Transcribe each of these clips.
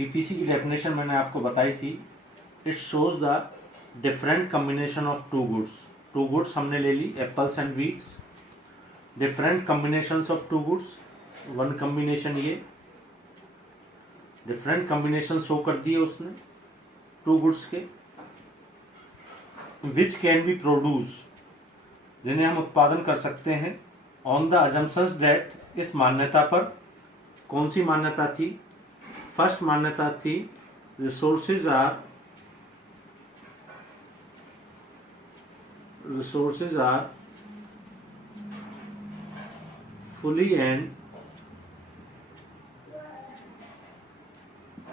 PPC की definition मैंने आपको बताई थी। It shows the different combination of two goods. Two goods हमने ले ली apples and wheats. Different combinations of two goods, one combination ये, डिफरेंट कम्बिनेशन शो कर दिए उसने टू गुड्स के। विच कैन बी प्रोड्यूस, जिन्हें हम उत्पादन कर सकते हैं ऑन द अजम्पशंस दैट, इस मान्यता पर। कौन सी मान्यता थी? फर्स्ट मान्यता थी resources are fully and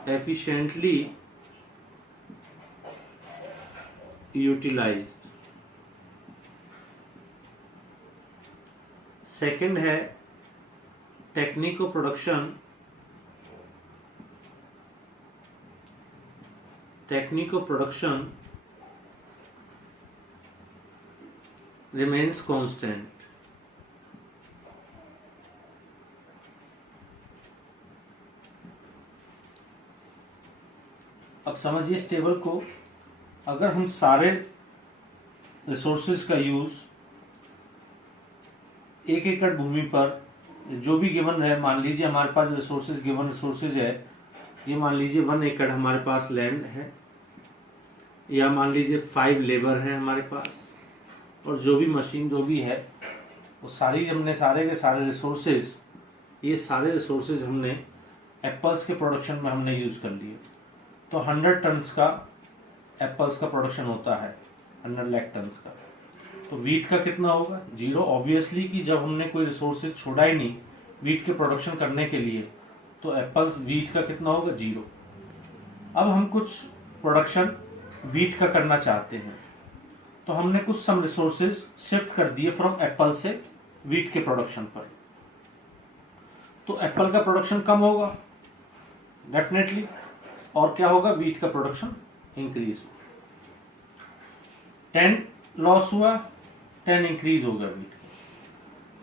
efficiently utilized. Second है टेक्निको प्रोडक्शन remains constant. अब समझिए इस टेबल को, अगर हम सारे रिसोर्सेज का यूज एक एकड़ भूमि पर जो भी गिवन है, मान लीजिए हमारे पास रिसोर्सेज गिवन रिसोर्सेज है, ये मान लीजिए 1 एकड़ हमारे पास लैंड है, या मान लीजिए 5 लेबर है हमारे पास, और जो भी मशीन जो भी है वो सारी हमने सारे के सारे रिसोर्सेज, ये सारे रिसोर्सेज हमने एप्पल्स के प्रोडक्शन में हमने यूज कर लिए। तो 100 टन्स का एप्पल्स का प्रोडक्शन होता है, 100 लाख टन्स का। तो वीट का कितना होगा? 0। ऑब्वियसली कि जब हमने कोई रिसोर्सेज छोड़ा ही नहीं वीट के प्रोडक्शन करने के लिए, तो एप्पल्स वीट का कितना होगा? 0। अब हम कुछ प्रोडक्शन वीट का करना चाहते हैं, तो हमने कुछ सम रिसोर्सेज शिफ्ट कर दिए फ्रॉम एप्पल से वीट के प्रोडक्शन पर। तो एप्पल का प्रोडक्शन कम होगा डेफिनेटली, और क्या होगा? वीट का प्रोडक्शन इंक्रीज होगा। 10 लॉस हुआ, 10 इंक्रीज होगा वीट का।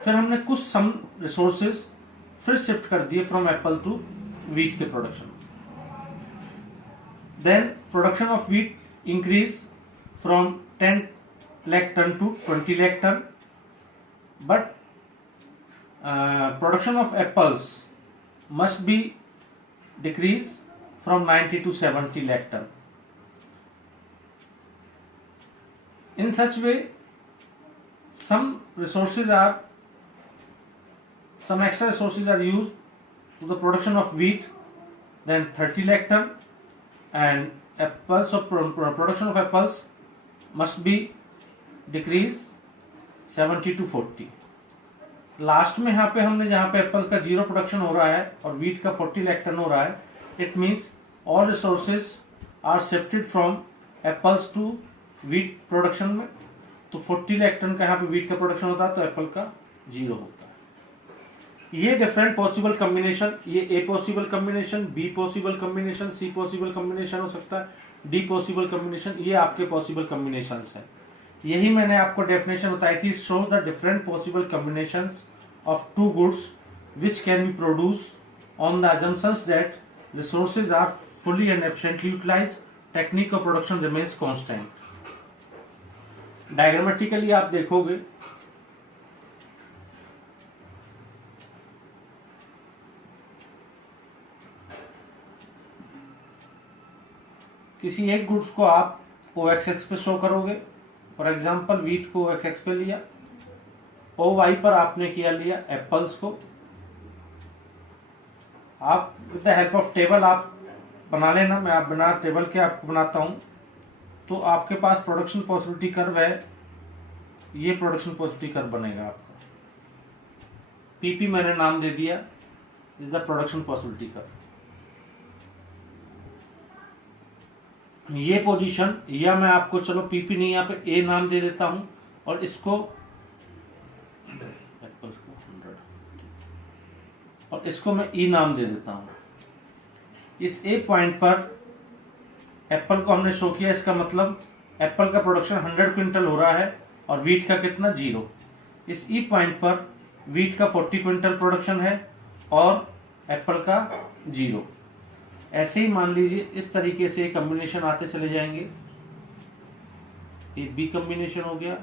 फिर हमने कुछ सम रिसोर्सेज फिर शिफ्ट कर दिए फ्रॉम एप्पल टू वीट के production. Then production of wheat increase from 10 lakh ton to 20 lakh ton, but production of apples must be decrease from 90 to 70 lakh ton. In such way, some extra resources are used to the production of wheat, then 30 lakh ton, and apples of production of apples must be decreased 70 to 40. Last में यहाँ पे हमने जहाँ पे Apple का 0 production हो रहा है और वीट का 40 लाख टन हो रहा है, it means all resources are shifted from apples to wheat production में। तो 40 लाख टन का यहाँ पे वीट का प्रोडक्शन होता है, तो एप्पल का 0 होता है। ये डिफरेंट पॉसिबल कम्बिनेशन, ये A possible combination, B possible combination, C possible combination हो सकता है, डी पॉसिबल कम्बिनेशन, ये आपके पॉसिबल कम्बिनेशंस है। यही मैंने आपको डेफिनेशन बताई थी, show the different possible combinations of two goods which can be produce on the assumptions that resources are fully and efficiently utilized, technique of production remains constant. Diagrammatically आप देखोगे किसी एक गुड्स को आप OX पे show करोगे, for example wheat को OX पे लिया, OY पर आपने किया लिया एप्पल्स को। आप with the help of table आप बना लेना, मैं आप बना टेबल के आपको बनाता हूं। तो आपके पास प्रोडक्शन पॉसिबिलिटी कर्व है, ये प्रोडक्शन पॉसिबिलिटी कर्व बनेगा आपका। पीपी मैंने नाम दे दिया, is the production possibility curve. ये पोजीशन, या मैं आपको चलो पीपी नहीं यहाँ पे ए नाम दे देता हूं, और इसको और इसको मैं ई नाम दे देता हूं। इस ए पॉइंट पर एप्पल को हमने शो किया, इसका मतलब एप्पल का प्रोडक्शन 100 क्विंटल हो रहा है और वीट का कितना? 0। इस ई पॉइंट पर वीट का 40 क्विंटल प्रोडक्शन है और एप्पल का 0। ऐसे ही मान लीजिए इस तरीके से कॉम्बिनेशन आते चले जाएंगे। ये बी कॉम्बिनेशन हो गया,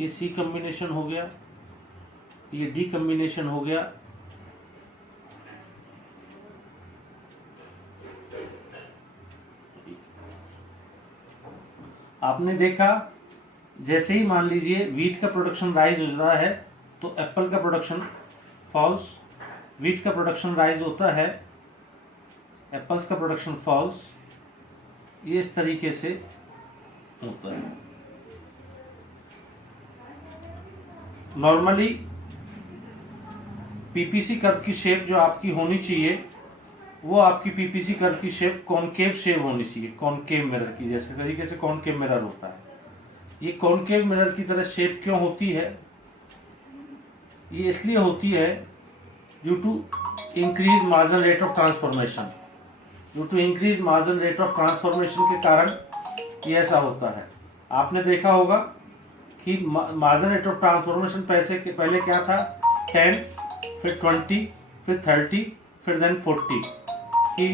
ये सी कॉम्बिनेशन हो गया, ये डी कॉम्बिनेशन हो गया, आपने देखा जैसे ही मान लीजिए वीट का प्रोडक्शन राइज हो जाता है तो एप्पल का प्रोडक्शन फॉल्स, वीट का प्रोडक्शन राइज होता है, एप्पल्स का प्रोडक्शन फॉल्स, ये इस तरीके से होता है। नॉर्मली पीपीसी कर्व की शेप जो आपकी होनी चाहिए वो आपकी पीपीसी कर्व की शेप कॉनकेव शेप होनी चाहिए, कॉनकेव मिरर की जैसे तरीके से कॉनकेव मिरर होता है। ये कॉनकेव मिरर की तरह शेप क्यों होती है? ये इसलिए होती है due to increase margin rate of transformation, due to increase margin rate of transformation के कारण ये ऐसा होता है। आपने देखा होगा कि मार्जिन रेट ऑफ ट्रांसफॉर्मेशन पहले क्या था, 10, फिर 20, फिर 30, फिर देन 40, कि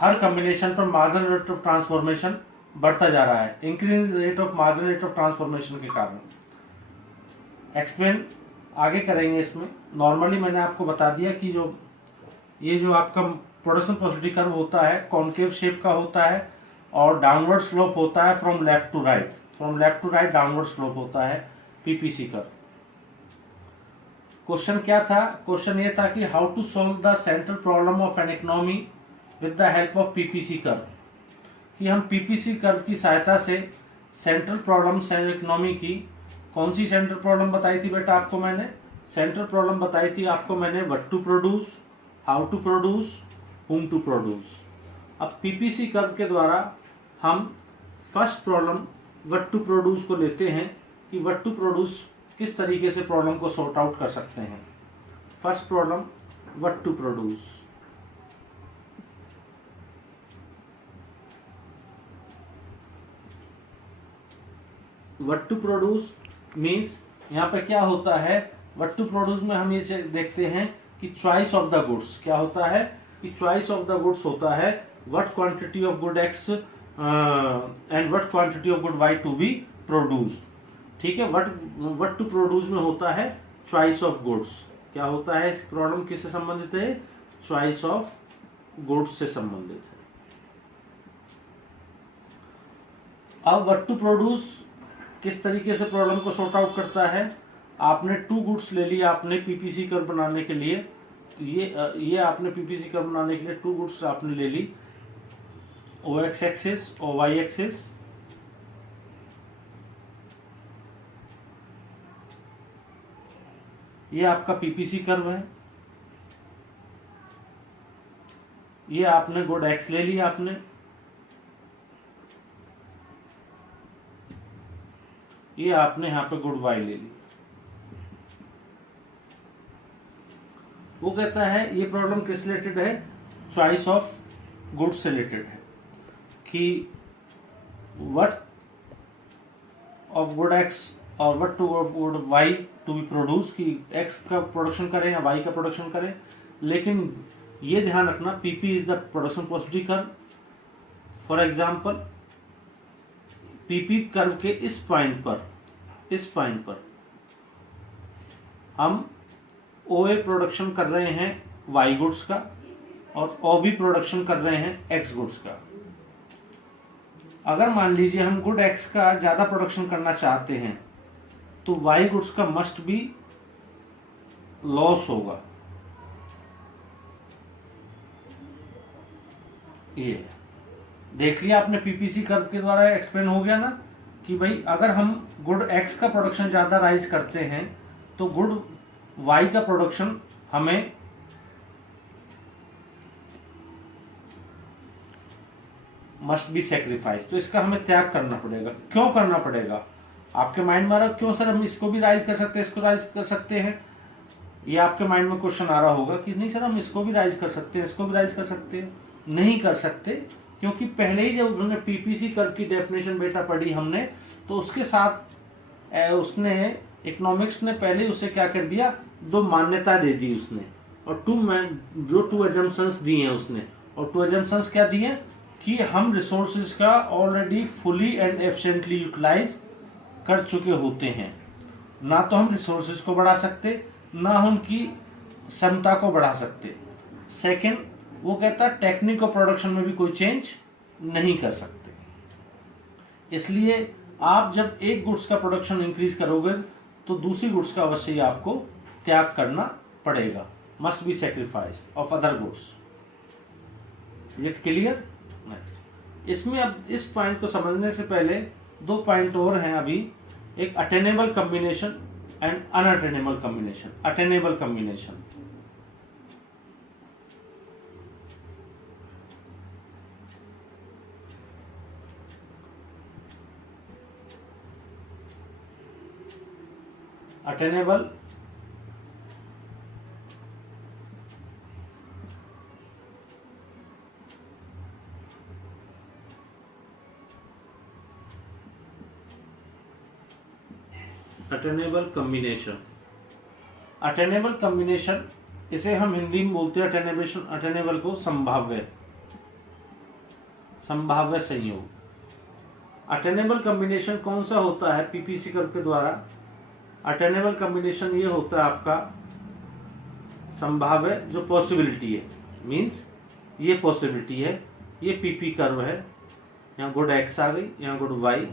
हर कॉम्बिनेशन पर मार्जिन रेट ऑफ ट्रांसफॉर्मेशन बढ़ता जा रहा है increase rate of margin rate of transformation के कारण। एक्सप्लेन आगे करेंगे इसमें। नॉर्मली मैंने आपको बता दिया कि ये जो आपका प्रोडक्शन पोसिबिलिटी कर्व होता है कॉनकेव शेप का होता है और डाउनवर्ड स्लोप होता है from left to right, from left to right downward slope होता है पीपीसी कर्व। क्वेश्चन क्या था? क्वेश्चन ये था कि how to solve the central problem of an economy with the help of PPC curve, कि हम पीपीसी कर्व की सहायता से सेंट्रल प्रॉब्लम इकोनॉमी की, कौन सी सेंट्रल प्रॉब्लम बताई थी बेटा आपको मैंने? सेंट्रल प्रॉब्लम बताई थी आपको मैंने what to produce, how to produce, whom to produce. अब पीपीसी कर्व के द्वारा हम first problem what to produce को लेते हैं कि व्हाट टू प्रोड्यूस किस तरीके से प्रॉब्लम को सॉर्ट आउट कर सकते हैं। First problem what to produce, what to produce means यहाँ पे क्या होता है, व्हाट टू प्रोड्यूस में हम ये देखते हैं कि चॉइस ऑफ द गुड्स क्या होता है, कि चॉइस ऑफ द गुड्स होता है what quantity of good X and what quantity of good Y to be produce. ठीक है, व्हाट टू प्रोड्यूस में होता है चॉइस ऑफ गुड्स। क्या होता है? इस प्रॉब्लम किससे संबंधित है? चॉइस ऑफ गुड्स से संबंधित है। अब व्हाट टू प्रोड्यूस किस तरीके से प्रॉब्लम को सॉर्ट आउट करता है? आपने टू गुड्स ले लिया आपने पीपीसी कर्व बनाने के लिए, तो ये आपने पीपीसी कर्व बनाने के लिए टू गुड्स आपने ले ली, ओ एक्स एक्सिस और वाई एक्सिस। ये आपका पीपीसी कर्व है, ये आपने गुड एक्स ले लिया आपने, ये आपने यहां पे गुड वाई ले ली। वो कहता है ये प्रॉब्लम किस रिलेटेड है? चॉइस ऑफ गुड्स से रिलेटेड है कि व्हाट ऑफ गुड एक्स और what to of good Y to be produce, कि एक्स का प्रोडक्शन करें या वाई का प्रोडक्शन करें। लेकिन ये ध्यान रखना PP is the production possibility curve. For example PP curve के इस पॉइंट पर हम ओए प्रोडक्शन कर रहे हैं वाई गुड्स का और ओबी प्रोडक्शन कर रहे हैं एक्स गुड्स का। अगर मान लीजिए हम गुड एक्स का ज्यादा प्रोडक्शन करना चाहते हैं तो वाई गुड्स का मस्ट बी लॉस होगा। ये देख लिया आपने पीपीसी कर्व के द्वारा एक्सप्लेन हो गया ना कि भाई अगर हम गुड एक्स का प्रोडक्शन ज्यादा राइज करते हैं तो गुड वाई का प्रोडक्शन हमें मस्ट बी सेक्रीफाइस, तो इसका हमें त्याग करना पड़ेगा। क्यों करना पड़ेगा? आपके माइंड में आ रहा है क्यों सर हम इसको भी राइज कर सकते हैं, इसको राइज कर सकते हैं, ये आपके माइंड में क्वेश्चन आ रहा होगा कि नहीं सर हम इसको भी राइज कर सकते हैं, इसको भी राइज कर सकते हैं। नहीं कर सकते, क्योंकि पहले ही जब उन्होंने पीपीसी कर्व की डेफिनेशन बेटा पढ़ी हमने, तो उसके साथ उसने इकोनॉमिक्स ने पहले उसे क्या कर दिया, दो मान्यता दे दी उसने, और टू अजम्पशंस दी हैं उसने। और टू एजम्पशंस क्या दिए कि हम रिसोर्सेज का already fully and efficiently utilize कर चुके होते हैं। ना तो हम रिसोर्सेज को बढ़ा सकते, ना उनकी क्षमता को बढ़ा सकते। सेकंड, वो कहता है टेक्निक और प्रोडक्शन में भी कोई चेंज नहीं कर सकते। इसलिए आप जब एक गुड्स का प्रोडक्शन इंक्रीज करोगे तो दूसरी गुड्स का अवश्य ही आपको त्याग करना पड़ेगा। Must be sacrifice of other goods. Is it clear? Next, इसमें अब इस पॉइंट को समझने से पहले दो पॉइंट और हैं अभी। एक attainable combination and unattainable combination. Attainable combination, attainable attainable combination. Attainable combination, इसे हम हिंदी में बोलते हैं अटेनेबल। अटेनेबल को संभाव्य संयोग। अटेनेबल कॉम्बिनेशन कौन सा होता है पीपीसी कर्व के द्वारा? अटेनेबल कॉम्बिनेशन ये होता है आपका संभाव्य, जो पॉसिबिलिटी है, मींस ये पॉसिबिलिटी है, ये पीपी कर्व है, यहाँ गुड एक्स आ गई, यहाँ गुड वाई,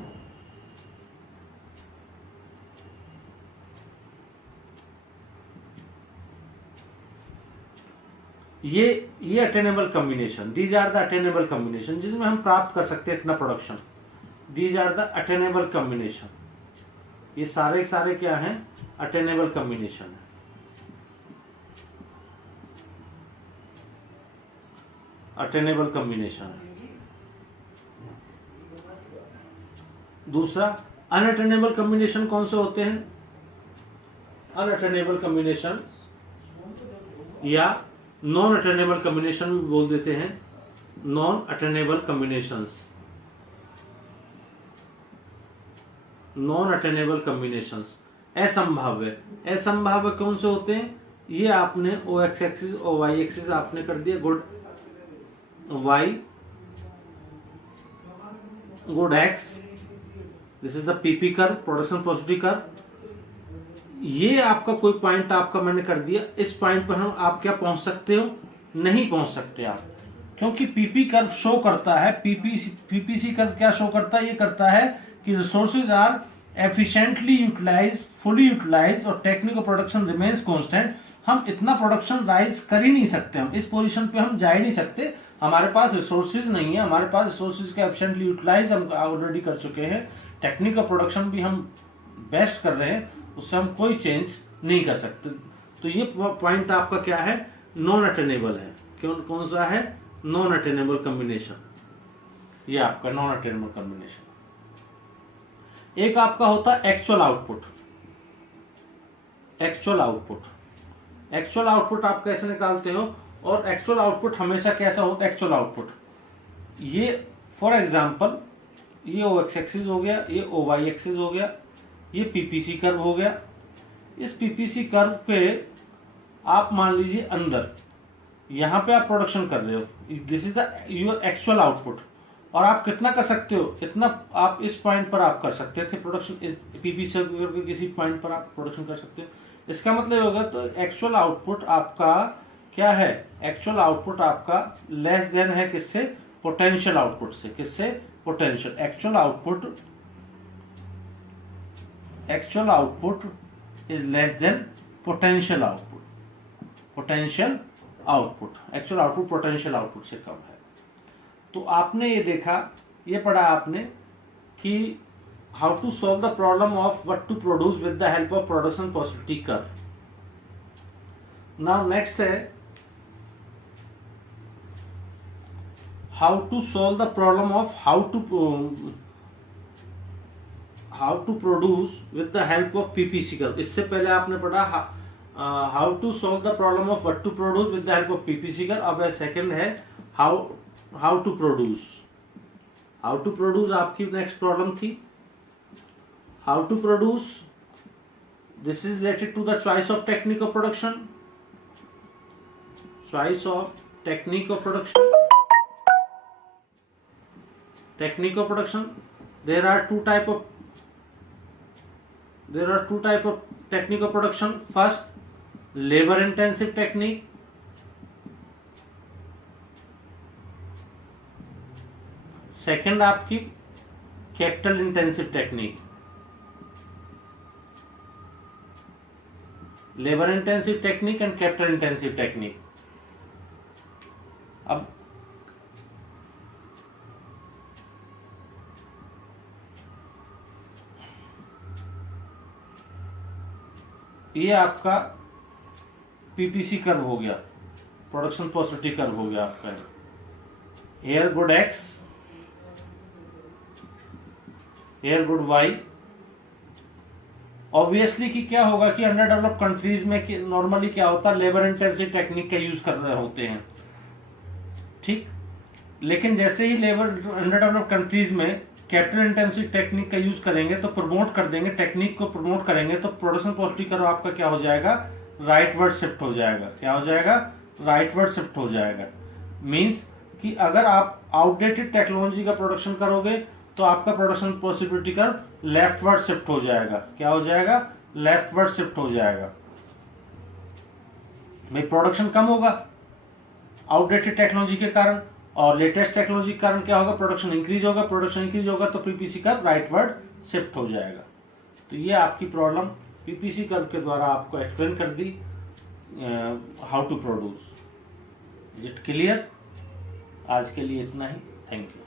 ये attainable combination. These are the attainable combination जिसमें हम प्राप्त कर सकते हैं इतना production. These are the attainable combination. ये सारे सारे क्या हैं? अटेनेबल कॉम्बिनेशन है। अटेनेबल कॉम्बिनेशन है। दूसरा, अनअटेनेबल कॉम्बिनेशन कौन से होते हैं? अनअटेनेबल कॉम्बिनेशन या नॉन अटेनेबल कॉम्बिनेशन भी बोल देते हैं। Non attainable combinations, non attainable combinations, असंभाव्य। असंभाव्य कौन से होते हैं? ये आपने ओ एक्स एक्सिस और वाई एक्सिस आपने कर दिया, good Y, good X, this is the PP curve, production positive curve. ये आपका कोई पॉइंट आपका मैंने कर दिया, इस पॉइंट पर हम आप क्या पहुंच सकते हो? नहीं पहुंच सकते आप, क्योंकि पीपी कर्व शो करता है, पीपीसी कर्व क्या शो करता है? ये करता है कि resources are efficiently utilize, fully utilize और टेक्निकल प्रोडक्शन रिमेन्स कांस्टेंट। हम इतना प्रोडक्शन राइज कर ही नहीं सकते, हम इस पोजीशन पे हम जा ही नहीं सकते, हमारे पास रिसोर्सेज नहीं है। हमारे पास रिसोर्सेज का एफिशिएंटली यूटिलाइज हम ऑलरेडी कर चुके हैं, टेक्निकल प्रोडक्शन भी हम बेस्ट कर रहे हैं, उससे हम कोई चेंज नहीं कर सकते। तो ये पॉइंट आपका क्या है? नॉन अटेनेबल है। कौन सा है? Non attainable combination. ये आपका नॉन अटेनेबल कॉम्बिनेशन। एक आपका होता है actual output. Actual output, actual output आप कैसे निकालते हो? और एक्चुअल आउटपुट हमेशा कैसा होता है? एक्चुअल आउटपुट ये फॉर एग्जांपल ये ओ एक्स एक्सिस हो गया, ये ओ वाई एक्सिस हो गया, ये पीपीसी कर्व हो गया। इस पीपीसी कर्व पे आप मान लीजिए अंदर यहां पे आप प्रोडक्शन कर रहे हो, this is the your actual output. और आप कितना कर सकते हो? इतना आप इस पॉइंट पर आप कर सकते थे प्रोडक्शन, पीपीसी कर्व के किसी पॉइंट पर आप प्रोडक्शन कर सकते हो। इसका मतलब होगा तो एक्चुअल आउटपुट आपका क्या है? एक्चुअल आउटपुट आपका लेस देन है किससे? पोटेंशियल आउटपुट से। किससे? Potential. Actual output is less than potential output. Potential output, actual output potential output से कम है। तो आपने ये देखा, ये पढ़ा आपने कि how to solve the problem of what to produce with the help of production possibility curve. Now next है how to solve the problem of how to produce with the help of PPC curve. इससे पहले आपने पढ़ा how to solve the problem of what to produce with the help of PPC curve. अब second है how to produce. How to produce आपकी next problem थी। How to produce, this is related to the choice of technique of production. Choice of technique of production. technique of production, there are two type of technique of production. First, labor intensive technique. Second आपकी capital intensive technique. Labour intensive technique and capital intensive technique. अब ये आपका PPC curve हो गया, production possibility curve हो गया आपका. एयर गुड एक्स, एयर गुड वाई. ऑब्वियसली कि क्या होगा कि अंडर डेवलप्ड कंट्रीज में नॉर्मली क्या होता है, लेबर इंटेंसिव टेक्निक का यूज कर रहे होते हैं, ठीक. लेकिन जैसे ही लेबर अंडर डेवलप्ड कंट्रीज में कैपिटल इंटेंसिव टेक्निक का यूज करेंगे तो प्रमोट कर देंगे, टेक्निक को प्रमोट करेंगे तो प्रोडक्शन पॉसिबिलिटी कर्व आपका क्या हो जाएगा, राइटवर्ड शिफ्ट हो जाएगा. क्या हो जाएगा, राइटवर्ड शिफ्ट हो जाएगा. मींस कि अगर आप आउटडेटेड टेक्नोलॉजी का प्रोडक्शन करोगे तो आपका production possibility curve leftward shift हो जाएगा. क्या हो जाएगा, लेफ्टवर्ड शिफ्ट हो जाएगा. भाई प्रोडक्शन कम होगा आउटडेटेड टेक्नोलॉजी के कारण, और लेटेस्ट टेक्नोलॉजी के कारण क्या होगा, प्रोडक्शन इंक्रीज होगा. प्रोडक्शन इंक्रीज होगा तो पीपीसी कर्व राइटवर्ड शिफ्ट हो जाएगा. तो ये आपकी प्रॉब्लम पीपीसी कर्व के द्वारा आपको एक्सप्लेन कर दी, how to produce. Is it clear? आज के लिए इतना ही. Thank you.